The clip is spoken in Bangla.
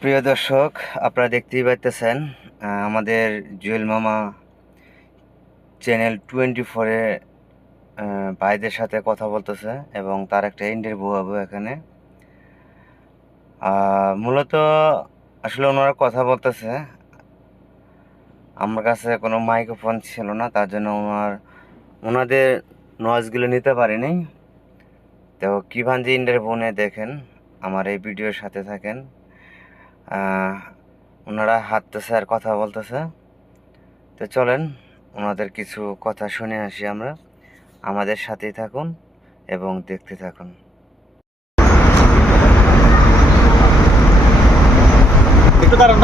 প্রিয় দর্শক, আপনারা দেখতেই পাইতেছেন আমাদের জুয়েল মামা চ্যানেল 24-এ ভাইদের সাথে কথা বলতেছে এবং তার একটা ইন্টারভিউ হবে এখানে। মূলত আসলে ওনারা কথা বলতেছে, আমার কাছে কোনো মাইক্রোফোন ছিল না, তার জন্য ওনাদের নয়েজগুলো নিতে পারিনি। তো কীভাবে যে ইন্টারভিউ নিয়ে দেখেন, আমার এই ভিডিওর সাথে থাকেন। ওনারা হাঁটতেছে আর কথা বলতেছে। তো চলেন ওনাদের কিছু কথা শুনে আসি আমরা। আমাদের সাথেই থাকুন এবং দেখতে থাকুন। একটু দাঁড়ান।